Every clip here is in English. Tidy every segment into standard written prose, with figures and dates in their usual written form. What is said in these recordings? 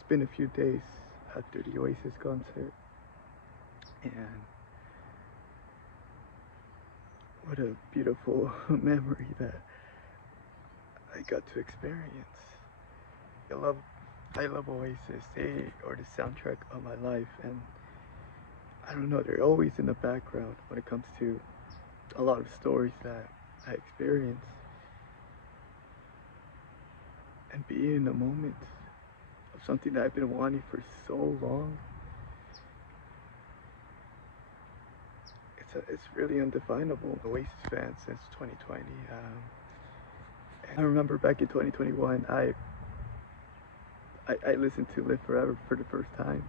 It's been a few days after the Oasis concert, and what a beautiful memory that I got to experience. I love, I love Oasis. They are the soundtrack of my life, and I don't know, they're always in the background when it comes to a lot of stories that I experience, and being in the moment of something that I've been wanting for so long. It's really undefinable. Oasis fan since 2020. I remember back in 2021, I listened to Live Forever for the first time,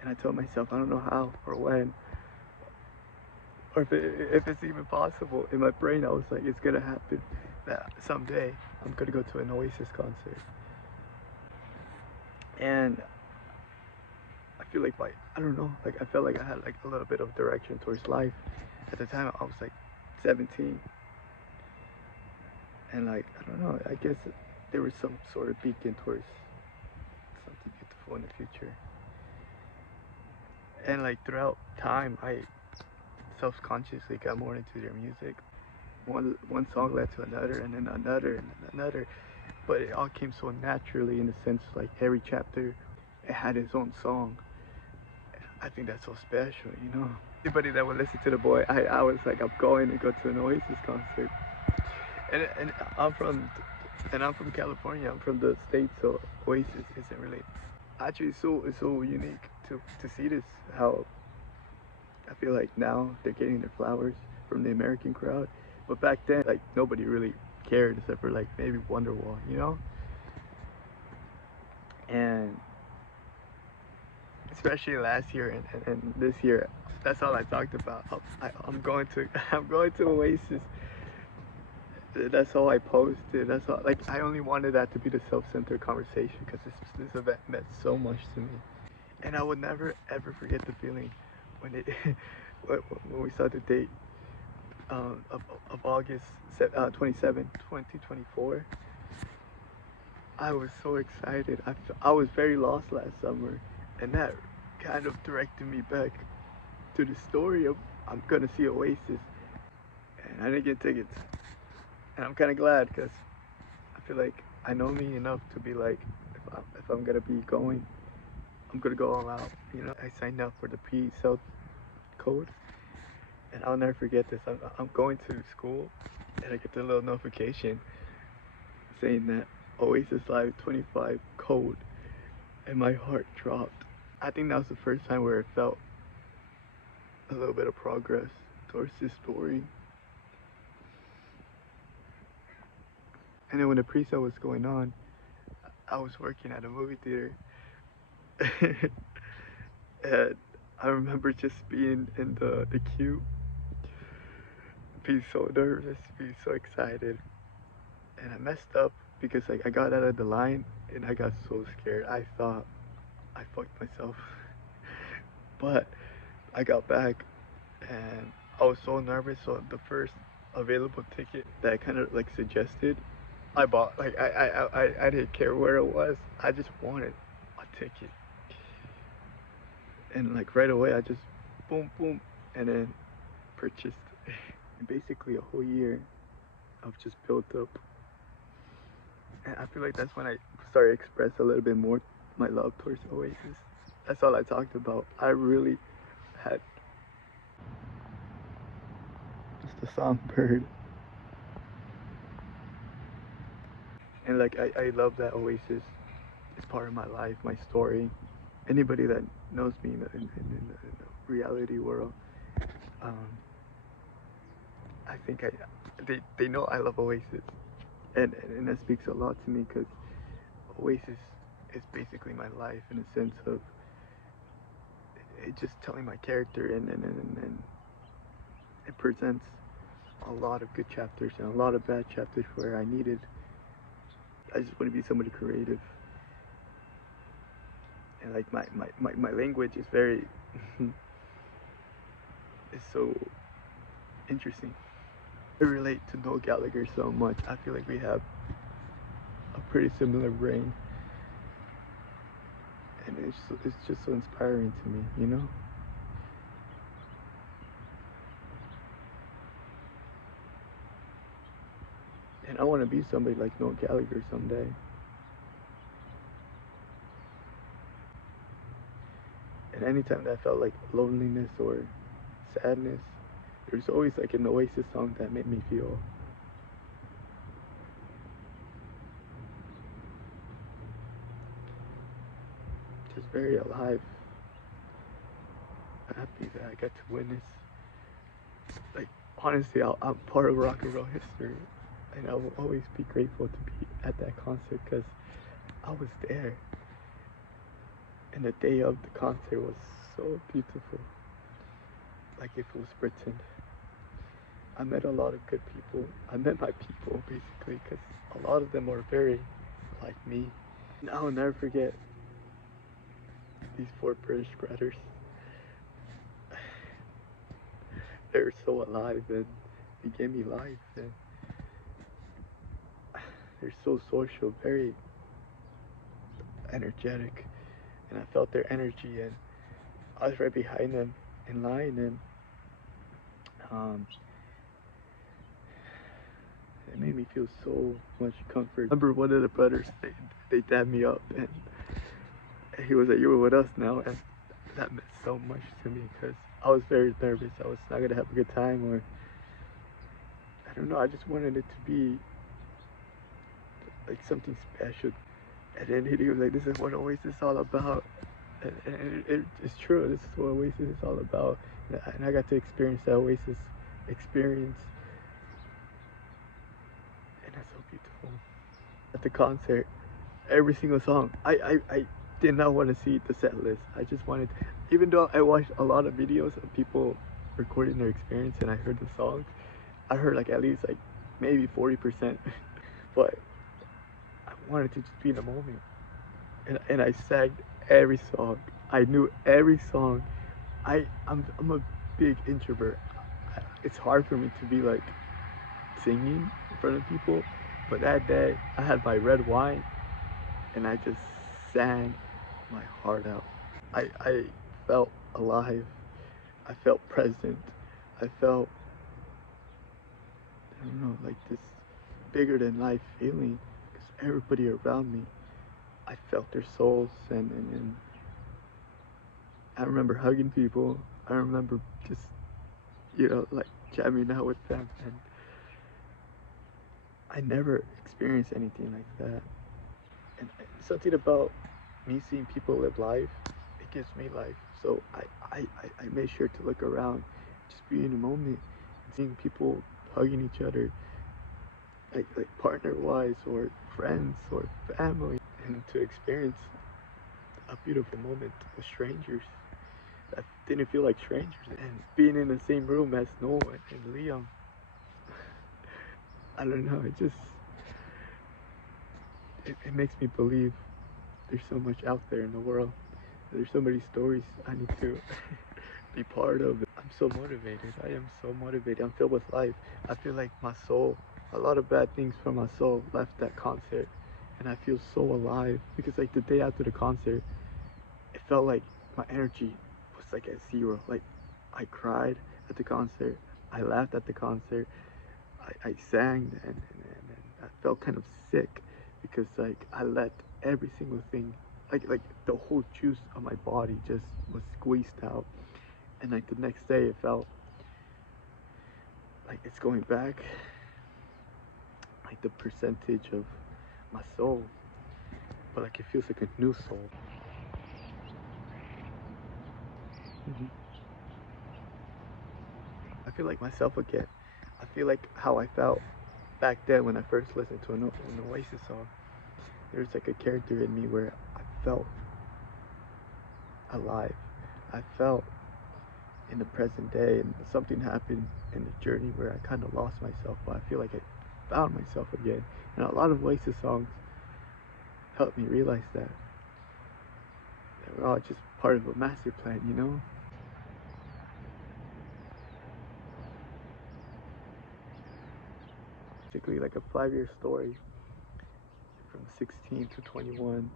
and I told myself I don't know how or when, or if it's even possible. In my brain, I was like, it's gonna happen. That someday I'm gonna go to an Oasis concert, and I feel like I don't know, like I felt like I had like a little bit of direction towards life. At the time, I was like 17, and like I don't know, I guess there was some sort of beacon towards something beautiful in the future. And like throughout time, I self-consciously got more into their music. One song led to another, and then another, and then another. But it all came so naturally, in the sense like every chapter, it had its own song. I think that's so special, you know. Anybody that would listen to the boy, I was like, I'm going to go to an Oasis concert. And I'm from California. I'm from the States, so Oasis isn't really. Actually, it's so unique to see this. How I feel like now they're getting their flowers from the American crowd, but back then, like nobody really cared except for like maybe Wonderwall, you know. And especially last year and this year, that's all I talked about. I'm going to I'm going to Oasis. That's all I posted. That's all. Like I only wanted that to be the self-centered conversation because this event meant so much to me, and I would never ever forget the feeling when it when we saw the date of August 27, 2024. I was so excited. I was very lost last summer, and that kind of directed me back to the story of I'm gonna see Oasis, and I didn't get tickets, and I'm kind of glad because I feel like I know me enough to be like, if I'm gonna be going, I'm gonna go all out. You know, I signed up for the pre-sale code, and I'll never forget this. I'm going to school, and I get the little notification saying that Oasis Live 25 code, and my heart dropped. I think that was the first time where it felt a little bit of progress towards this story. And then when the pre-sale was going on, I was working at a movie theater, and I remember just being in the queue, being so nervous, being so excited, and I messed up because like I got out of the line and I got so scared. I thought I fucked myself, but I got back and I was so nervous. So the first available ticket that kind of like suggested, I bought. Like I didn't care where it was. I just wanted a ticket, and like right away I just boom boom, and then purchased. And basically a whole year of just built up. And I feel like that's when I started to express a little bit more my love towards Oasis. That's all I talked about. I really had just a songbird. And like I love that Oasis is part of my life, my story. Anybody that knows me in the reality world, um, I think they know I love Oasis, and that speaks a lot to me because Oasis is basically my life in a sense of it just telling my character, and it presents a lot of good chapters and a lot of bad chapters where I just want to be somebody creative, and like my language is very is so interesting. I relate to Noel Gallagher so much. I feel like we have a pretty similar brain, and it's just so inspiring to me, you know. And I want to be somebody like Noel Gallagher someday. And anytime that I felt like loneliness or sadness, there's always like an Oasis song that made me feel just very alive, happy that I got to witness. Like, honestly, I'm part of rock and roll history, and I will always be grateful to be at that concert because I was there. And the day of the concert was so beautiful, like if it was written. I met a lot of good people. I met my people basically because a lot of them were very like me. And I will never forget these four British brothers. They were so alive and they gave me life. And they're so social, very energetic. And I felt their energy, and I was right behind them in line, and it made me feel so much comfort. I remember one of the brothers, they dabbed me up, and he was like, "You were with us now," and that meant so much to me because I was very nervous. I was not gonna have a good time, or I don't know. I just wanted it to be like something special. And then he was like, "This is what Oasis is all about," and it's true. This is what Oasis is all about, and I got to experience that Oasis experience, and that's so beautiful. At the concert, every single song, I did not want to see the set list. I just wanted, even though I watched a lot of videos of people recording their experience and I heard the songs, I heard like at least like maybe 40%, but I wanted to just be in the moment, and I sang every song. I knew every song. I'm a big introvert. It's hard for me to be like singing in front of people, but that day I had my red wine and I just sang my heart out. I felt alive. I felt present. I felt, I don't know, like this bigger than life feeling because everybody around me, I felt their souls, and I remember hugging people. I remember just, like jamming out with them, and I never experienced anything like that. And something about me seeing people live life, it gives me life. So I made sure to look around, just be in the moment, seeing people hugging each other, like partner wise or friends or family, and to experience a beautiful moment with strangers that didn't feel like strangers, and being in the same room as Noah and Liam. I don't know, it makes me believe there's so much out there in the world. There's so many stories I need to be part of. I'm so motivated. I am so motivated. I'm filled with life. I feel like my soul, a lot of bad things from my soul left that concert. And I feel so alive because like the day after the concert, it felt like my energy was like at zero. Like I cried at the concert. I laughed at the concert. I sang, and I felt kind of sick because like I let every single thing, like the whole juice of my body just was squeezed out. And like the next day it felt like it's going back, like the percentage of my soul, but like it feels like a new soul. Hmm. I feel like myself again. I feel like how I felt back then when I first listened to an Oasis song. There's like a character in me where I felt alive. I felt in the present day, and something happened in the journey where I kind of lost myself, but I feel like I found myself again. And a lot of Oasis songs helped me realize that we're all just part of a master plan, you know? Basically like a 5-year story from 16 to 21.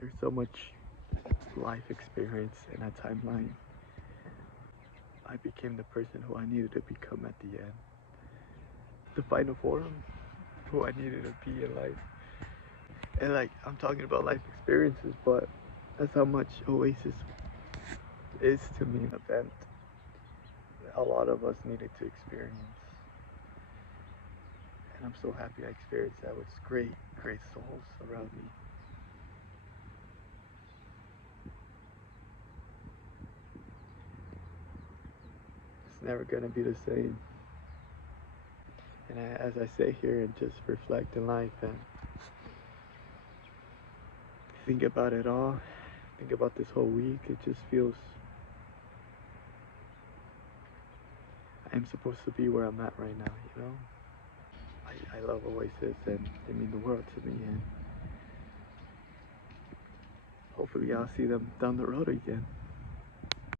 There's so much life experience in that timeline. I became the person who I needed to become at the end. The final form, who I needed to be in life. And like, I'm talking about life experiences, but that's how much Oasis is to me. An event a lot of us needed to experience. And I'm so happy I experienced that with great, great souls around me. It's never gonna be the same. And as I sit here and just reflect in life and think about it all, think about this whole week, it just feels I'm supposed to be where I'm at right now, you know? I love Oasis and they mean the world to me, and hopefully I'll see them down the road again.